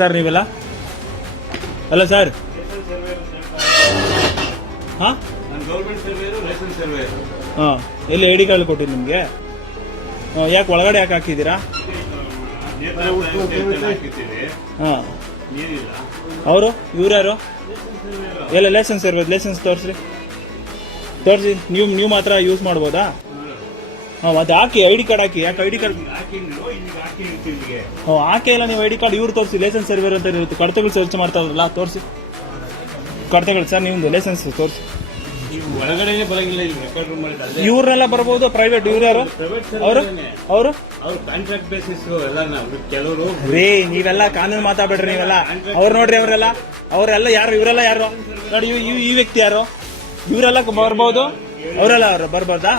Sir ನೀವೆಲ್ಲ? ಅಲ್ಲ sir. ಹಾ? ಹಾ ಎಲ್ಲಿ ಐ ಡಿ ಕಾರ್ಡ್ ಕೊಟ್ಟಿದ್ದು ನಿಮಗೆ? ಯಾಕೆ ಒಳಗಡೆ ಯಾಕೆ ಹಾಕಿದ್ದೀರಾ? ಹಾಂ. ಅವರು? ಇವ್ರು ಯಾರು? ಎಲ್ಲ ಲೈಸೆನ್ಸ್ ಇರ್ಬೋದು ಲೈಸೆನ್ಸ್ ತೋರಿಸ್ರಿ. ತೋರಿಸಿ ನೀವು ನೀವು ಮಾತ್ರ ಯೂಸ್ ಮಾಡ್ಬೋದಾ? ಹಾಂ, ಮತ್ತೆ ಹಾಕಿ ಐ ಡಿ ಕಾರ್ಡ್ ಹಾಕಿ, ಯಾಕೆ ಐ ಡಿ ಕಾರ್ಡ್ ಹಾಂ, ಹಾಕಿ ಇಲ್ಲ, ನೀವು ಐ ಡಿ ಕಾರ್ಡ್ ಇವ್ರು ತೋರಿಸಿ ಲೈಸೆನ್ಸ್ ಸರ್ವೇರ್ ಅಂತ ಇರುತ್ತೆ. ಕಡತಗಳು ಸರ್ಚ್ ಮಾಡ್ತಾರಲ್ಲ ತೋರಿಸಿ. ಕಡತಗಳು ಸರ್ ನಿಮ್ದು ಲೈಸೆನ್ಸ್ ತೋರಿಸಿ. ಒಳಗಡೆನೆ ಬರಂಗಿಲ್ಲ ರೆಕಾರ್ಡ್ ರೂಮ್ ಇವ್ರನ್ನೆಲ್ಲ ಬರ್ಬೋದು ಪ್ರೈವೇಟ್ ಇವ್ರು ಯಾರು? ಅವರು? ಅವರು? ಕಾಂಟ್ರಾಕ್ಟ್ ಬೇಸಿಸ್ ಕೆಲವರು ರೀ, ನೀವೆಲ್ಲ ಕಾನೂನು ಮಾತಾಡ್ಬೇಡ್ರಿ, ನೀವೆಲ್ಲ. ಅವ್ರು ನೋಡ್ರಿ, ಅವರೆಲ್ಲ. ಅವರೆಲ್ಲ ಯಾರು, ಇವರೆಲ್ಲ ಯಾರು? ನೋಡಿ ಈ ವ್ಯಕ್ತಿ ಯಾರು? ಇವರೆಲ್ಲ ಬರ್ಬೋದು? ಅವರೆಲ್ಲ ಅವರು ಬರ್ಬೋದಾ?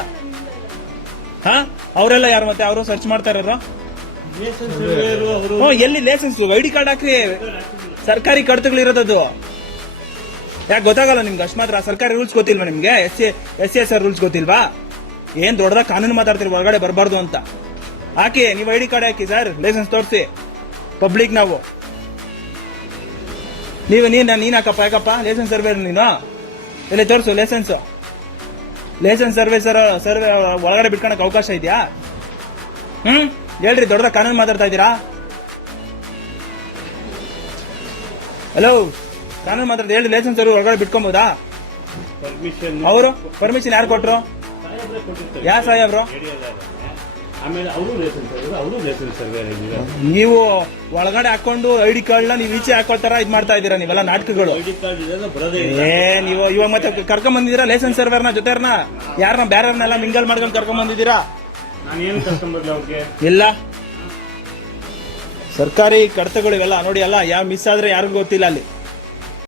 ಹಾ? ಅವರೆಲ್ಲ ಯಾರು ಮತ್ತೆ? ಅವರು ಸರ್ಚ್ ಮಾಡ್ತಾ ಇರೋರು? ಎಲ್ಲಿ ಲೈಸೆನ್ಸ್ ಐ ಡಿ ಕಾರ್ಡ್ ಹಾಕ್ರಿ. ಸರ್ಕಾರಿ ಕಡತಗಳು ಇರೋದದು ಯಾಕೆ ಗೊತ್ತಾಗಲ್ಲ ನಿಮ್ಗೆ? ಅಷ್ಟು ಮಾತ್ರ ಸರ್ಕಾರಿ ರೂಲ್ಸ್ ಗೊತ್ತಿಲ್ವಾ ನಿಮ್ಗೆ? S C S C S R rules ಗೊತ್ತಿಲ್ವಾ? ಏನ್ ದೊಡ್ಡದಾಗ ಕಾನೂನು ಮಾತಾಡ್ತೀರಿ ಒಳಗಡೆ ಬರಬಾರ್ದು ಅಂತ. ಹಾಕಿ, ನೀವು ಐ ಡಿ ಕಾರ್ಡ್ ಹಾಕಿ ಸರ್ ಲೈಸೆನ್ಸ್ ತೋರಿಸಿ. ಪಬ್ಲಿಕ್ ನಾವು. ನೀವು ನೀನ್ ನೀನ್ ಹಾಕಪ್ಪ, ಯಾಕಪ್ಪ? ಲೈಸೆನ್ಸ್ ಸರ್ವೇರ್ ನೀನು. ಇಲ್ಲಿ ತೋರಿಸು license license survey sir survey ಒಳಗಡೆ ಬಿಟ್ಕೊಳಕ್ ಅವಕಾಶ ಇದೆಯಾ? ಹ್ಮ್? ಹೇಳ್ರಿ ದೊಡ್ಡದ ಕಾನೂನು ಮಾತಾಡ್ತಾ ಇದ್ದೀರಾ? ಹಲೋ ಕಾನೂನು ಮಾತಾಡ್ತಾ ಹೇಳಿ ಲೈಸೆನ್ಸ್ ಅವ್ರು ಒಳಗಡೆ ಬಿಟ್ಕೊಬೋದಾ? ಪರ್ಮಿಷನ್ ಅವರು? ಪರ್ಮಿಷನ್ ಯಾರು ಕೊಟ್ರು? ಯಾರು ಸಾಹೇಬ್ರು? ಆಮೇಲೆ ಅವರು ಲೈಸೆನ್ಸ್ ಸರ್ವೆ ಅವರು ಲೈಸೆನ್ಸ್ ಸರ್ವೆ ನೀವು. ಒಳಗಡೆ ಹಾಕೊಂಡು ಐ ಡಿ ಕಾರ್ಡ್ನ ನೀವು ಈಚೆ ಹಾಕೊಳ್ತಾರ ಇದ್ ಮಾಡ್ತಾ ಇದ್ದೀರಾ ನೀವೆಲ್ಲ ನಾಟಕಗಳು? ಐ ಡಿ ಕಾರ್ಡ್ ಇದೆಲ್ಲ ಬರೋದೇ ಇಲ್ಲ. ಏ ನೀವು ಇವಾಗ ಮತ್ತೆ ಕರ್ಕೊಂಡ್ ಬಂದಿದ್ದೀರಾ ಲೈಸೆನ್ಸ್ ಸರ್ವೇರ್ನ ಜೊತೆರ್ನ? ಯಾರನ್ನ ಬೇರೆಯವ್ರನ್ನೆಲ್ಲ ಮಿಂಗಲ್ ಮಾಡ್ಕೊಂಡು ಕರ್ಕೊಂಡ್ ಬಂದಿದ್ದೀರಾ? ನಾನು ಏನು ಅವ್ರಿಗೆ ಇಲ್ಲ. ಸರ್ಕಾರಿ ಕಡತಗಳು ಇವೆಲ್ಲ ನೋಡಿ ಅಲ್ಲ ಯಾವ ಮಿಸ್ ಆದ್ರೆ ಯಾರಿಗೂ ಗೊತ್ತಿಲ್ಲ ಅಲ್ಲಿ.